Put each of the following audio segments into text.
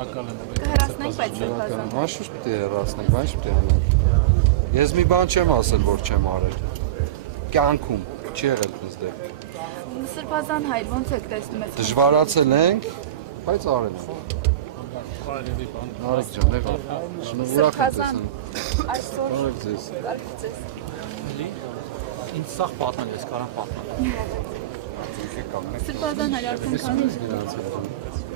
Կհեռացնենք, բայց սրբազան։ Մաշուշ պետք է հեռացնենք, բայց պետք է անենք։ Ես մի բան չեմ ասել, որ չեմ արել։ Կյանքում չի եղել ինձ դեպք։ Սրբազան հայր, ոնց եք տեսնում ես։ Դժվարացել ենք, բայց արել ենք։ Նարեկ ջան, եղավ։ Ուրախ եմ տեսնում։ Այսօր Նարեկ ձեզ։ կարծես ձեզ։ Ինձ սաղ պատմել ես, կարան պատմել։ Սրբազան հայր արդեն քանի։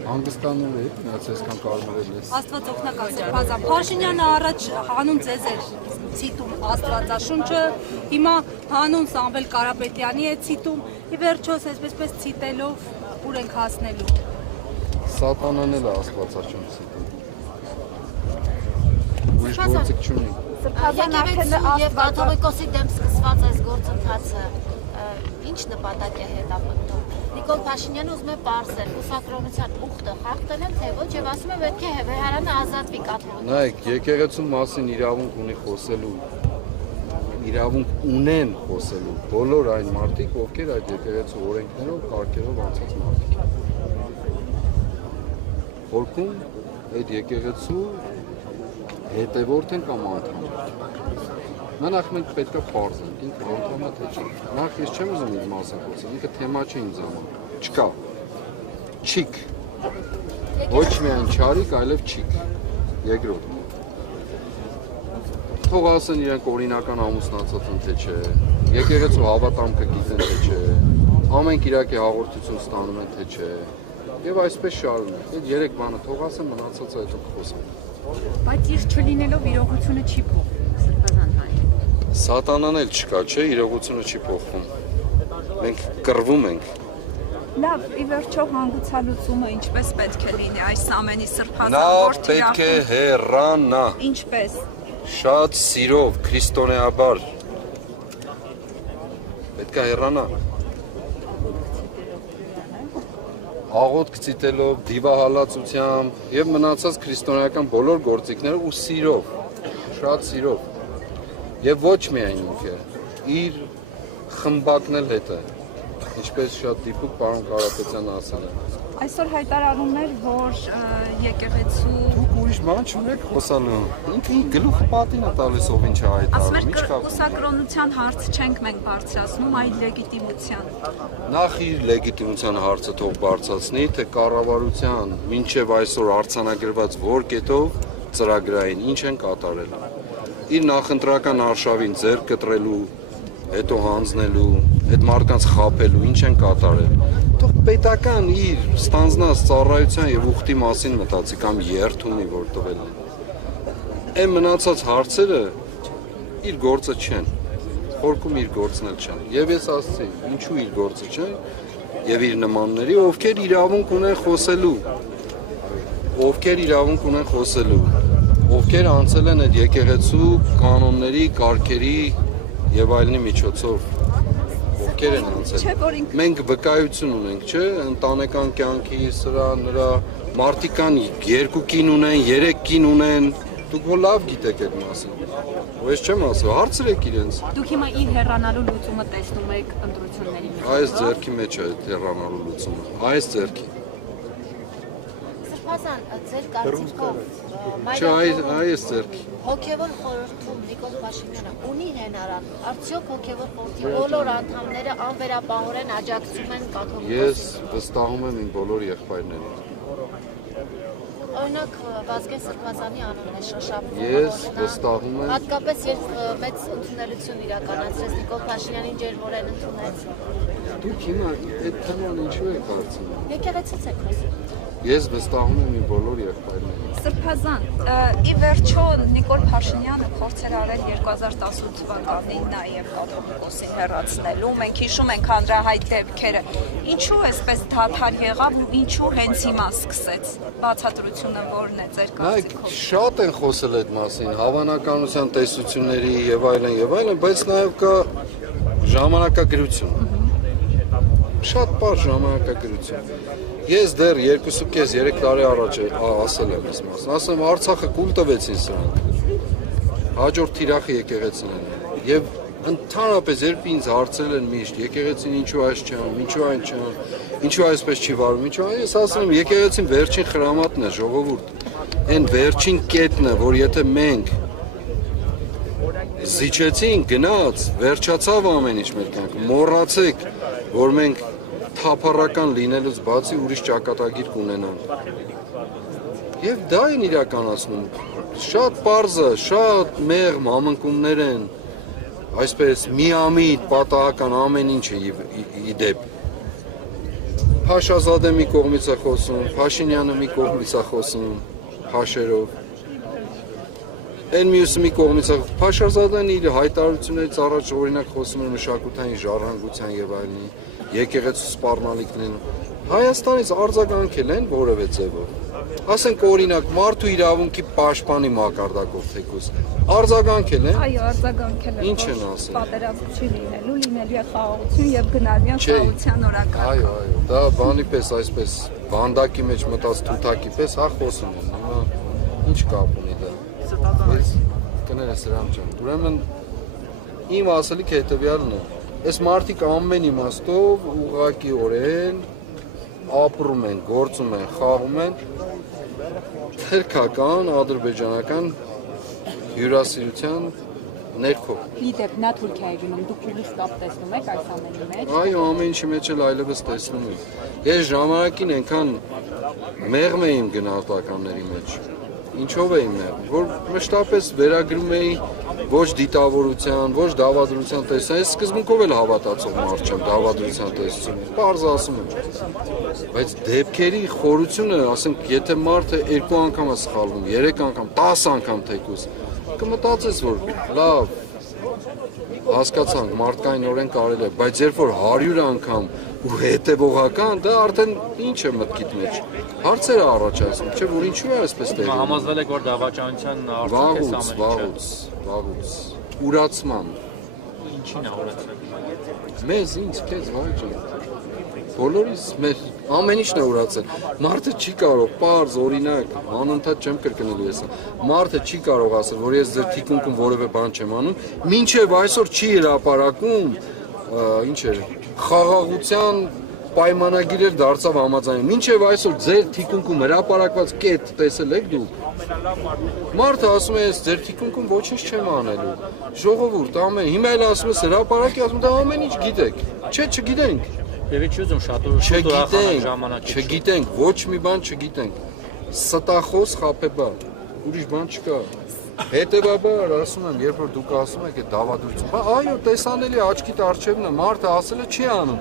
Հանգստանում եք, միած այսքան կարմրել ես։ Աստված օգնական Սրբազան։ Փաշինյանը առաջ հանուն ձեզ էր ցիտում Աստվածաշունչը, հիմա հանուն Սամվել Կարապետյանի է ցիտում, ի վերջո այսպես ցիտելով ուր ենք հասնելու։ Սատանան էլ է Աստվածաշունչ ցիտում։ Ուրիշ գործիք չունի։ Սրբազան արդեն Եվ կաթողիկոսի դեմ սկսված այս գործընթացը ինչ նպատակ է հետապնդում։ Նիկոլ Փաշինյանը ուզում է պարզել կուսակրոնության ուխտը խախտել են, թե ոչ, եւ ասում է պետք է Վեհարանը ազատվի կաթողիկոսից։ Նայեք, եկեղեցու մասին իրավունք ունի խոսելու, իրավունք ունեն խոսելու բոլոր այն մարդիկ, ովքեր այդ եկեղեցու օրենքներով, կարգերով անցած մարդիկ են։ Որքում այդ եկեղեցու հետևորդ են կամ անդամ։ Նախ մենք պետք է պարզենք, ինքը անդամա թե չի։ Նախ ես չեմ ուզում իր մասին խոսել, ինքը թեմա չէ ինձ համար։ Չկա։ Չիկ։ Ոչ միայն չարիք, այլև չիկ։ Երկրորդ։ Թող ասեն իրենք օրինական ամուսնացած են թե չէ, եկեղեցու հավատամքը գիտեն թե չէ, ամեն կիրակի հաղորդություն ստանում են թե չէ, եւ այսպես շարունակ։ Այդ երեք բանը թող ասեն, մնացածը հետո կխոսենք։ Բայց իր չլինելով իրողությունը չի փոխվում, Սրբազան հայր։ Սատանան էլ չկա, չէ, իրողությունը չի փոխվում։ Մենք կռվում ենք։ Լավ, ի վերջո հանգուցալուծումը ինչպես պետք է լինի այս ամենի Սրբազան Նա որ պետք է հեռանա։ Ինչպես։ Շատ սիրով, քրիստոնեաբար։ Պետք է հեռանա։ Աղոթք ցիտելով, դիվահալածությամբ եւ մնացած քրիստոնեական բոլոր գործիքները ու սիրով, շատ սիրով։ Եվ ոչ միայն ինքը, իր խմբակն էլ հետը, ինչպես շատ դիպուկ պարոն Կարապետյանը ասել է։ Այսօր հայտարարում էր, որ եկեղեցու Դուք ուրիշ բան չունեք խոսալու։ Ինքը գլուխը պատին է տալիս ով ինչ է ասում հայտարարում, էր ինչ կա։ կուսակրոնության հարց չենք մենք բարձրացնում, այլ լեգիտիմության։ Նախ իր լեգիտիմության հարցը թող բարձրացնի, թե կառավարության մինչև այսօր արձանագրված որ կետով ծրագրային ինչ են կատարել։ Իր նախընտրական արշավին ձեռք կտրելու, հետո հանձնելու, այդ մարդկանց խաբելու, ինչ են կատարել։ Թող պետական իր ստանձնած ծառայության եւ ուխտի մասին մտածի կամ երթումի որ տվել են։ Այն մնացած հարցերը իր գործը չեն։ Խորքում իր գործն էլ չեն։ Եվ ես ասացի, ինչու իր գործը չեն, եւ իր նմանների, ովքեր իրավունք ունեն խոսելու։ Ովքեր իրավունք ունեն խոսելու։ Ովքեր անցել են այդ եկեղեցու կանոնների, կարգերի եւ այլնի միջոցով։ Ովքեր են անցել։ Մենք վկայություն ունենք, չէ՞, ընտանեկան կյանքի, սրա, նրա մարդիկան 2 կին ունեն, 3 կին ունեն։ Դուք որ լավ գիտեք այդ մասին։ Ու ես չեմ ասում, հարցրեք իրենց։ Դուք հիմա իր հեռանալու լուծումը տեսնում եք ընտրությունների մեջ։ Այս ձեռքի մեջ է այդ հեռանալու լուծումը։ Այս ձեռքի։ Սրբազան, ձեր կարծիքով Չէ, այս ձեռքի։ հոգևոր խորհրդում Նիկոլ Փաշինյանը ունի հենարան, արդյոք հոգևոր խորհրդի բոլոր անդամները անվերապահորեն աջակցում են կաթողիկոսին։ Ես վստահում եմ իմ բոլոր եղբայրներին։ Օրինակ Վազգեն Սրբազանի անունն է շոշափվում։ Ես վստահում եմ։ Հատկապես երբ մեծ ընդունելություն իրականացրեց Նիկոլ Փաշինյանին ջերմորեն ընդունեց։ Դուք հիմա այդ թեման ինչու եք հարցնում։ Եկեղեցուց եք խոսում։ Ես վստահում եմ իմ բոլոր եղբայրներին։ Սրբազան, ի վերջո Նիկոլ Փաշինյանը փորձեր արել 2018 թվականին նաև կաթողիկոսին հեռացնելու։ Մենք հիշում ենք հանրահայտ դեպքերը։ Ինչու էսպես դադար եղավ ու ինչու հենց հիմա սկսեց։ Բացատրությունը որն է ձեր կարծիքով։ Շատ են խոսել այդ մասին, հավանականության տեսությունների եւ այլն, բայց նաեւ կա ժամանակագրություն։ Շատ բարձ ժամանակագրություն։ Ես դեռ 2.5-3 տարի առաջ ասել եմ այս մասն։ Ասեմ Արցախը կուլ տվեցին սրանք։ Հաջորդ թիրախը եկեղեցին են։ Եվ ընդհանրապես երբ ինձ հարցել են միշտ եկեղեցին ինչու այս չան, ինչու այն չան, Ինչու այսպես չի վարվում, ինչու ես ասում եմ, եկեղեցին վերջին խրամատն է, ժողովուրդ։ Այն վերջին կետն է, որ եթե մենք զիջեցինք, գնաց, վերջացավ ամեն ինչ մեր կյանքում, մոռացեք, որ մենք թափառական լինելուց բացի ուրիշ ճակատագիր կունենանք։ Եվ դա են իրականացնում։ Շատ պարզ է, շատ մեղմ համընկումներ են, այսպես միամիտ պատահական ամեն ինչը ի դեպ։ Փաշազադը մի կողմից է խոսում, Փաշինյանը մի կողմից է խոսում, փաշերով։ Այն մյուսը մի կողմից է, Փաշազադեն իր հայտարարություններից առաջ օրինակ խոսում է մշակութային ժառանգության եւ այլնի, եկեղեցու սպառնալիքներն։ Հայաստանից արձագանքել են որևէ ձևով։ Ասենք օրինակ մարդու իրավունքի պաշտպանի մակարդակով թեկուզ արձագանքել են։ Այո, արձագանքել են։ Ինչ են ասել։ Պատերազմ չի լինելու, լինելու է խաղաղություն եւ գնալու խաղաղության օրակարգ։ Այո, դա բանի պես այսպես բանդակի մեջ մտած թութակի պես հա խոսում են։ Հիմա ինչ կապ ունի դա։ Ես կներես Սրամ ջան։ Ուրեմն իմ ասելիքը հետեւյալն է։ Այս մարդիկ ամեն իմաստով ուղղակիորեն ապրում են, գործում են, խաղում են թերքական, ադրբեջանական հյուրասիրության ներքո։ Իդեպ նա Թուրքիա է գնում, դուք ուրիշ կապ տեսնում եք այս ամենի մեջ։ Այո, ամեն ինչի մեջ էլ այլևս տեսնում եմ։ Ես ժամանակին այնքան մեղմ էի գնահատականների մեջ։ Ինչով էի մեղմ, որ մշտապես վերագրում էի ոչ դիտավորության, ոչ դավադրության տեսության, ես սկզբունքով էլ հավատացող մարդ չեմ դավադրության տեսությունից, պարզ ասում եմ։ Բայց դեպքերի խորությունը, ասենք, եթե մարդը 2 անգամ է սխալվում, 3 անգամ, 10 անգամ թեկուզ, կմտածես, որ լավ, հասկացանք, մարդկայնորեն կարելի է, բայց երբ որ 100 անգամ ու հետևողական, դա արդեն ինչ է մտքիդ մեջ։ Հարցեր է առաջացնում, չէ՞ որ ինչու է այսպես տեղի։ Համոզվել եք, որ դավաճանության արդյունք է վաղուց, ուրացման։ Ինչին է ուրացել։ Մեզ, ինձ, քեզ, վաղուց։ Բոլորիս մեր ամեն ինչն է ուրացել։ Մարդը չի կարող, պարզ, օրինակ, անընդհատ չեմ կրկնելու ես։ Մարդը չի կարող ասել, որ ես ձեր թիկունքում որևէ բան չեմ անում, մինչև այսօր չի հրապարակում, ինչ է, խաղաղության պայմանագիրեր դարձավ համաձայն։ Մինչև այսօր ձեր թիկունքում հրապարակված կետ տեսել եք դուք։ Մարդը ասում է, ես ձեր թիկունքում ոչինչ չեմ անելու։ Ժողովուրդ, ամեն, հիմա էլ ասում ես հրապարակի, ասում դա ամեն ինչ գիտեք։ Չէ, չգիտենք։ Եվ չի ուզում շատ ուրախանալ ժամանակից։ Չգիտենք, ոչ մի բան չգիտենք։ Ստախոս խապեբա, ուրիշ բան չկա։ Հետևաբար ասում եմ, երբ որ դուք ասում եք այդ դավադրություն, այո, տեսանելի աչքիդ առջևն է, մարդը ասել է չի անում։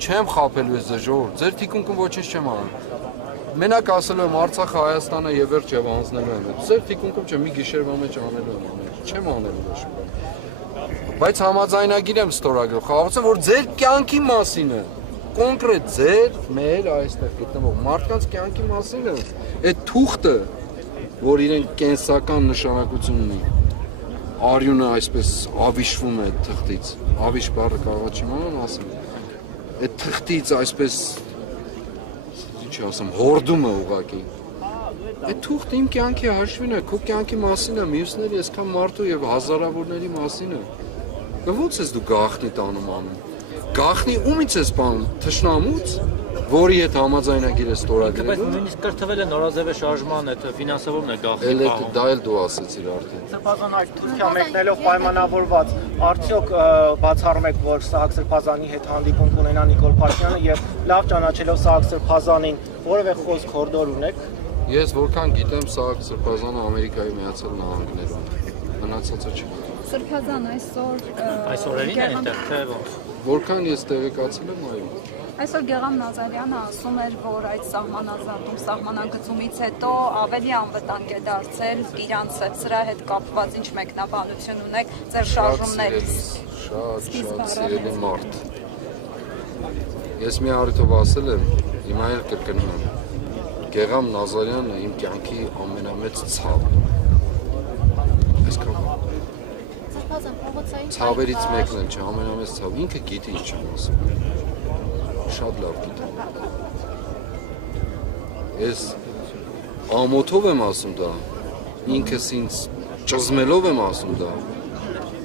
Չեմ խապելու ես ձեր ժողովուրդ, ձեր թիկունքում ոչինչ չեմ անում։ Մենակ ասել եմ Արցախը, Հայաստանը եւ վերջ եւ անցնելու եմ։ Ձեր թիկունքում չէ, մի գիշերվա մեջ անելու եմ ամեն ինչ։ Չեմ անելու ոչ մի բան։ Բայց համաձայնագիր եմ ստորագրել, խաղաղություն, որ ձեր կյանքի մասին է։ Կոնկրետ ձեր, մեր այստեղ գտնվող մարդկանց կյանքի մասին է։ Այդ թուղթը, որ իրեն կենսական նշանակություն ունի, արյունը այսպես ավիշվում է թղթից, ավիշ բառը կարող չիմանալ ասեմ, այդ թղթից այսպես, ինչ ասեմ, հորդում է ուղղակի, այդ թուղթը իմ կյանքի հաշվին է, քո կյանքի մասին է, մյուսների այսքան մարդու և հազարավորների մասին է, ոնց ես դու գաղտնի տանում անում, գաղտնի ումից ես պանում, թշնամուց, որի հետ համաձայնագիր է ստորագրել։ Բայց նույնիսկ կրթվել է նորաձևե շարժման այդ ֆինանսավորումն է գաղտնի պահում։ Դա էլ դու ասեցիր արդեն։ Սրբազան այդ Թուրքիա մեկնելով պայմանավորված, արդյոք բացառում եք, որ Սահակ Սրբազանի հետ հանդիպում կունենա Նիկոլ Փաշինյանը եւ լավ ճանաչելով Սահակ Սրբազանին, որևէ խոսք հորդոր ունեք։ Ես որքան գիտեմ, Սահակ Սրբազանը Ամերիկայի Միացյալ Նահանգներում է։ Մնացածը չգիտեմ։ Սրբազան Այս օրերին է այնտեղ թե ոնց։ Որքան ես տեղեկացել եմ, այո։ Այսօր Գեղամ Նազարյանը ասում էր, որ այդ սահմանագծումից հետո ավելի անվտանգ է դարձել իրանց սրա հետ կապված ինչ մեկնաբանություն ունեք ձեր շարժումներից։ Շատ սիրելի մարդ։ Ես մի առիթով ասել եմ, հիմա էլ կրկնում եմ։ Գեղամ Նազարյանը իմ կյանքի ամենամեծ ցավն է։ Այսքան ցավերից մեկն էլ չէ, ամենամեծ ցավ, ինքը գիտի ինչ եմ ասում, շատ լավ գիտի, ես ամոթով եմ ասում դա, ինքս ինձ ճզմելով եմ ասում դա,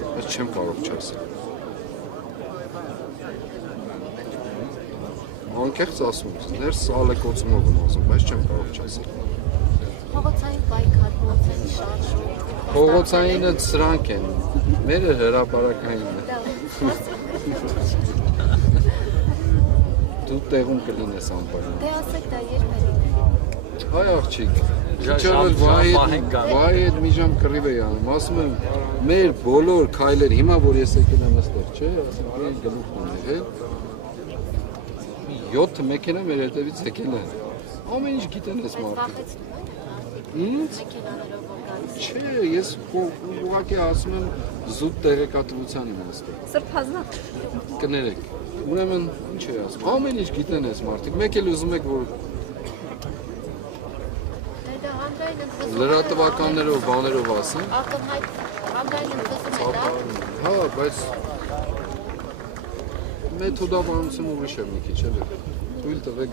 բայց չեմ կարող չասել, անկեղծ ասում եմ, ներս ալեկոծումով եմ ասում, բայց չեմ կարող չասել։ Փողոցային պայքար, փողոցային շարժում։ Փողոցայինը սրանք են, մերը հրապարակայինն է։ Դու տեղում կլինես անպայման։ Դե ասեք դա երբ է լինի։ Հայ աղջիկ, քիչավել վայ այդ մի ժամ կռիվ էի անում, ասում եմ, մեր բոլոր քայլեր, հիմա որ ես եկել եմ այստեղ, չէ, ասում եմ, գլուխն եմ եղել, 7 մեքենա մեր հետևից եկել են, ամեն ինչ գիտեն ես մարդիկ։ Ինձ? Չէ, ես ուղղակի ասում եմ, զուտ տեղեկատվության եմ այստեղ։ Սրբազան։ Կներեք, ուրեմն, ինչ է ասում, ամեն ինչ գիտեն ես մարդիկ, մեկ էլ ուզում եք, որ լրատվականներով, բաներով ասեն։ Ակնհայտ հանրային ընդգծում է դա։ Հա, բայց մեթոդաբանությունը ուրիշ է մի քիչ, էլի։ Թույլ տվեք,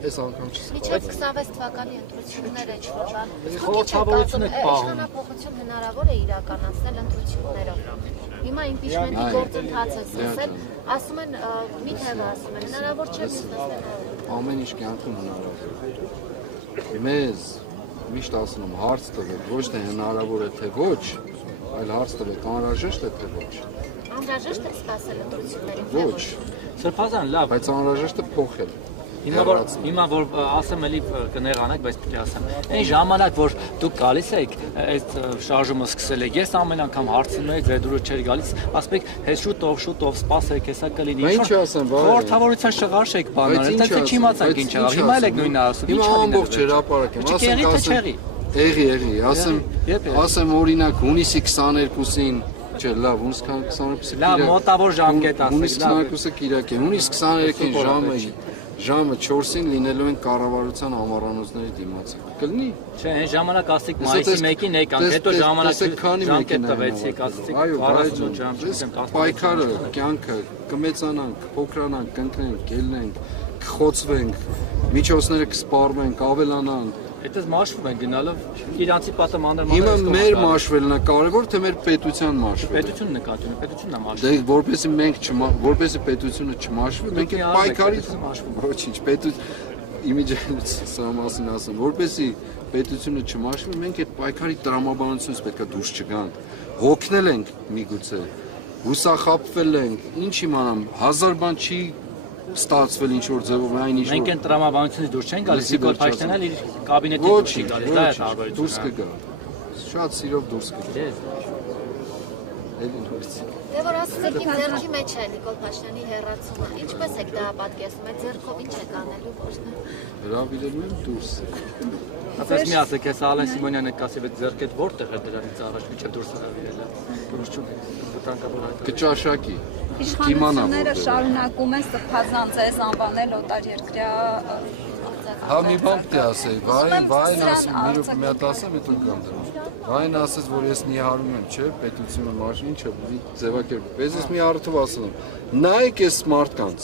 այս անգամ Միջև չսպասեք։ 26 թվականի ընտրությունները ինչ-որ բան։ Խորհրդավորություն եք պահում։ Իշխանափոխություն հնարավոր է իրականացնել ընտրություններով։ Հիմա իմպիչմենտի գործընթացը սկսել, ասում են, մի թևը ասում են, հնարավոր չէ բիզնեսները։ Ամեն ինչ կյանքում հնարավոր է։ Մեզ միշտ ասում եմ, հարց տվեք, ոչ թե հնարավոր է թե ոչ, այլ հարց տվեք, անհրաժեշտ է թե ոչ։ Անհրաժեշտ է սպասել ընտրություններին։ Ոչ, Սրբազան, լավ։ բայց անհրաժեշտ է փոխել։ Հիմա որ ասեմ էլի կներանաք, բայց պիտի ասեմ։ Այն ժամանակ որ դուք գալիս եք, այդ շարժումը սկսել եք, ես ամեն անգամ հարցնում եի, ձեր դուրս չէր գալիս, ասում եք, հես շուտով սպասեք, հեսա կլինի։ Ինչ ասեմ, խորհրդավորության շղարշ եք բանալ, դա չիմացանք ինչ եղավ։ Հիմա էլ եք նույնը ասում։ Հիմա ամբողջ հրապարակ եմ, ասեմ օրինակ հունիսի 22-ին Չէ, լավ, հունիս 22-ը լավ, մոտավոր ժամկետ ասեք, հունիս 22-ը կիրակ է, հունիս 23-ին ժամը 4-ին լինելու են կառավարության ամառանոցների դիմացը։ Կլինի։ Չէ, այն ժամանակ ասիկ մայիսի 1-ին եկանք, հետո ժամանակ ժամկետ տվեցիք, ասացիք 48 ժամ, չգիտեմ, 10 պայքարը, կյանքը, կմեծանանք, փոքրանանք, կընկնենք, ելնենք, կխոցվենք, միջոցները կսպառվենք, ավելանանք։ Այդպես մաշվում են գնալով իրանցի պատամաններ Հիմա մեր մաշվելն է կարևոր, թե մեր պետության մաշվելը։ պետությունը նկատում, պետությունն է մաշվում։ Դե որպեսզի մենք որպեսզի պետությունը չմաշվի, մենք այդ պայքարի ոչինչ, իմիջիայից սա մասին ասեմ, որպեսզի պետությունը չմաշվի, մենք այդ պայքարի տրամաբանությունից պետք է դուրս չգանք։ Հոգնել ենք միգուցե, հուսախաբվել ենք, ինչ իմանամ, հազար բան չի ստացվել ինչ որ ձևով այն ինչ մենք այն տրամաբանությունից դուրս չենք գալիս, Նիկոլ Փաշինյանն էլ իր կաբինետից դուրս չի գալիս, դա է տարբերությունը։ Դուրս կգա։ Շատ սիրով դուրս կգա։ Դե որ ասացեք իմ ձեռքի մեջ է Նիկոլ Փաշինյանի հեռացումը, ինչպես եք դա պատկերացնում, այդ ձեռքով ինչ եք անելու ոչ թե։ Հրավիրելու եմ դուրս։ Ասես մի ասեք, ես Ալեն Սիմոնյանը կասի, այդ ձեռքդ որտեղ է դրանից առաջ միջև դուրս հրավիրել է։ Դուրս չունի, վտանգավոր այդ։ Կճաշակի։ Իշխանությունները շարունակում են սրբազան ձեզ անվանել օտարերկրյա Հա մի բան պետք է ասեի, վայն ասում, մի րոպե մի հատ ասեմ, հետո գամ դրան։ Վայն ասեց, որ ես նիհարում եմ, չէ, պետությունը մաշ, ինչ է, մի ձևակերպ։ Ես մի առթով ասել եմ, նայեք այս մարդկանց։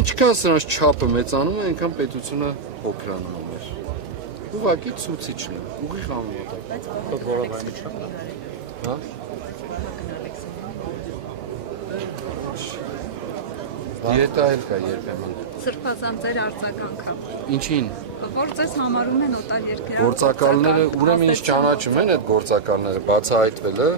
Ինչքան սրանց չափը մեծանում է, այնքան պետությունը փոքրանում է մեր։ Ուղղակի ցուցիչն է, ուղիղ համեմատակ։ Հա։ Դիետա էլ կա երբեմն։ սրբազան ձեր արձագանքը։ Ինչին։ Որ ձեզ համարում են օտարերկրյա։ Գործակալները, ուրեմն ինչ ճանաչում են այդ գործակալները, բացահայտվելը։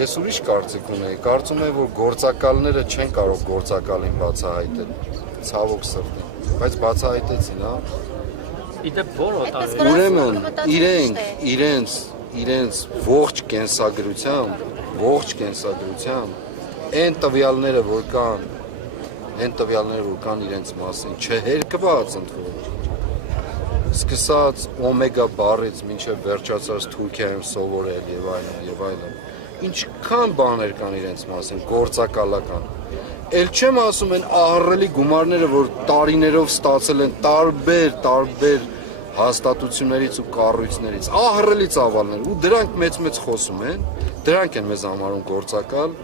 Ես ուրիշ կարծիք ունեի, կարծում եմ, որ գործակալները չեն կարող գործակալին բացահայտել, ցավոք սրտի, բայց բացահայտեցին, հա։ Իդեպ որ օտար։ Ուրեմն իրենց ողջ կենսագրությամբ այն տվյալները, որ կան իրենց մասին, չհերկված ընդվորում։ Սկսած օմեգա բարից մինչև վերջացած Թուրքիայում սովորել եւ այլն։ Ինչքան բաներ կան իրենց մասին, գործակալական։ Էլ չեմ ասում են ահռելի գումարները, որ տարիներով ստացել են տարբեր հաստատություններից ու կառույցներից, ահռելի ծավալներ, ու դրանք մեծ խոսում են, դրանք են մեզ համարում գործակալ,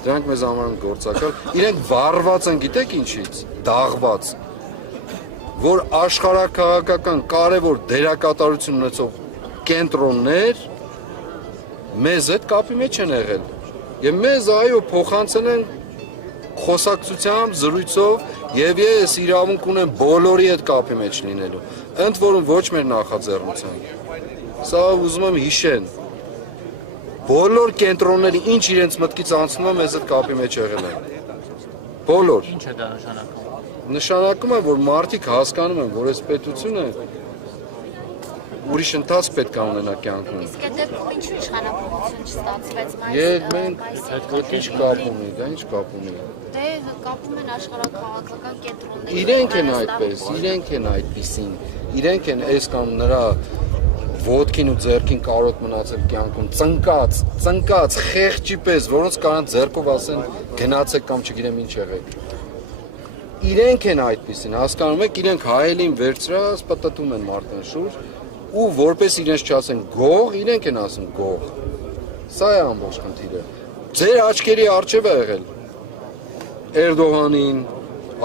իրենք վառված են, գիտեք ինչից, դաղված, որ աշխարհաքաղաքական կարևոր դերակատարություն ունեցող կենտրոններ մեզ հետ կապի մեջ են եղել, եւ մեզ այո փոխանցել են խոսակցությամբ, զրույցով եւ ես իրավունք ունեմ բոլորի հետ կապի մեջ լինելու։ Ընդ որում ոչ մեր նախաձեռնությամբ։ Սա ուզում եմ հիշեն։ Բոլոր կենտրոնների ինչ իրենց մտքից անցնում է մեզ հետ կապի մեջ եղել են։ Բոլոր։ Ինչ է դա նշանակում։ Նշանակում է, որ մարդիկ հասկանում են, որ այս պետությունը ուրիշ ընթացք պետք է ունենա կյանքում։ Իսկ այդ դեպքում ինչու իշխանապողություն չստացվեց Մենք ինչ կապ ունի, դա ինչ կապ ունի։ Դե կապում են աշխարհաքաղաքական կենտրոնները։ Իրենք են այդպես, իրենք են այդպիսին, իրենք են այս կամ նրա ոտքին ու ձեռքին կարոտ մնացել կյանքում, ծնկած, խեղճի պես, որոնց կարան ձեռքով ասեն գնացեք կամ չգիտեմ ինչ եղեք։ Իրենք են այդպիսին, հասկանում եք, իրենք հայելին վերցրած պտտում են մարդուն շուրջ ու որպես իրենց չասեն գող, իրենք են ասում գող։ Սա է ամբողջ խնդիրը։ Ձեր աչքերի առջև է եղել Էրդողանին,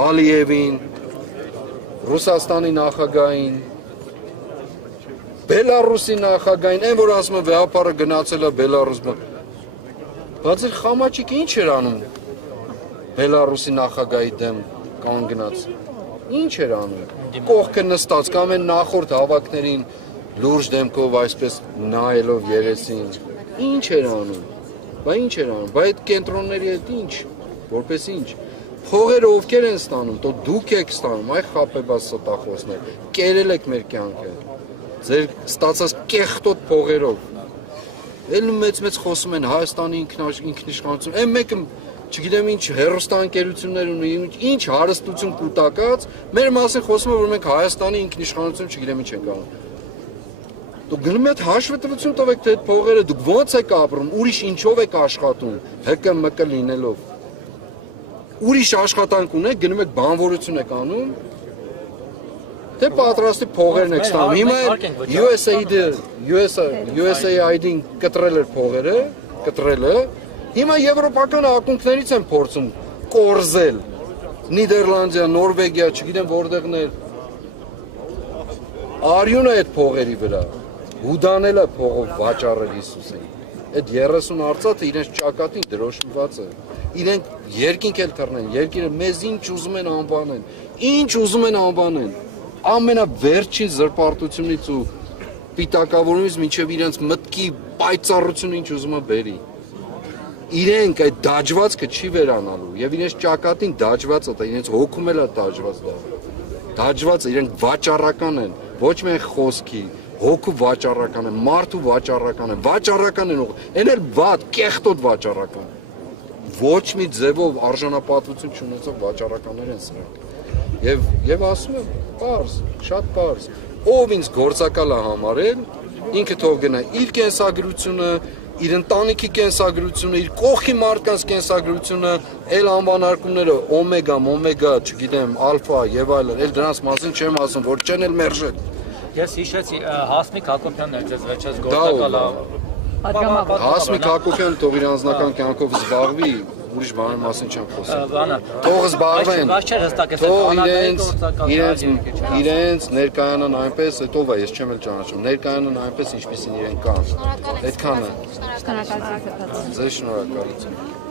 Ալիևին, Ռուսաստանի նախագահին, Բելարուսի նախագահին, այն որ ասում են վեհապարը գնացել է Բելարուս։ Բայց իր խամաչիկը ինչ էր անում Բելարուսի նախագահի դեմ կանգնած։ Ինչ էր անում։ Կողքը նստած կամ են նախորդ հավաքներին լուրջ դեմքով այսպես նայելով երեսին։ Ինչ էր անում։ Բա ինչ էր անում։ Բա այդ կենտրոնների հետ ինչ, որպես ինչ։ Փողերը ովքեր են ստանում, դու դուք եք ստանում, այ խապեբաս ստախոսներ։ Կերել եք մեր կյանքը։ Ձեր ստացած կեղտոտ փողերով։ Էլ մեծ խոսում են Հայաստանի ինքնիշխանություն։ Այն մեկը չգիտեմ ինչ հերոստանգերություններ ունի, ինչ հարստություն կուտակած, մեր մասին խոսում է, որ մենք Հայաստանի ինքնիշխանություն չգիտեմ ինչ ենք անում։ Դուք գնում եք հաշվետվություն տվեք թե այդ փողերը դուք ո՞նց եք ապրում, ուրիշ ինչով եք աշխատում, ՀԿՄԿ լինելով։ Ուրիշ աշխատանք ունեք, գնում եք բանվորություն եք անում, թե պատրաստի փողերն եք ստանում։ Հիմա USAID-ին կտրել էր փողերը, հիմա եվրոպական ակունքներից են փորձում կորզել։ Նիդերլանդիա, Նորվեգիա, չգիտեմ որտեղներ։ Արյուն է այդ փողերի վրա։ Հուդանել է փողով վաճառել Հիսուսին։ Այդ 30 արծաթը իրենց ճակատին դրոշմված է։ Իրենք երկինք էլ թռնեն, երկիրը մեզ ինչ ուզում են անվանեն։ Ինչ ուզում են անվանեն։ Ամենավերջին զրպարտությունից ու պիտակավորումից մինչև իրենց մտքի պայծառությունը ինչ ուզում է բերի։ Իրենք այդ դաջվածքը չի վերանալու եւ իրենց ճակատին դաջվածը դա իրենց հոգում էլ է դաջված դա։ Դաջվածը իրենք վաճառական են, ոչ միայն խոսքի, հոգու վաճառական են, մարդու վաճառական են, այն էլ վատ, կեղտոտ վաճառական։ Ոչ մի ձևով արժանապատվություն չունեցող վաճառականներ են սրանք։ Եվ ասում եմ, պարզ, շատ պարզ, ով ինձ գործակալ է համարել, ինքը թող գնա իր կենսագրությունը, իր ընտանիքի կենսագրությունը, իր կողքի մարդկանց կենսագրությունը, էլ անվանարկումները օմեգա, չգիտեմ, ալֆա եւ այլն, էլ դրանց մասին չեմ ասում, որ չեն էլ մերժել։ Ես հիշեցի Հասմիկ Հակոբյանն էր ձեզ վերջերս գործակալը։ Հասմիկ Հակոբյանը թող իր անձնական կյանքով զբաղվի, ուրիշ բանի մասին չեմ խոսում։ Թող զբաղվեն։ Թող իրենց ներկայանան այնպես, հետո վա ես չեմ էլ ճանաչում։ Ներկայանան այնպես, ինչպեսին իրենք կան։ Այդքանը։ Շնորհակալություն։ Ձեզ շնորհակալություն։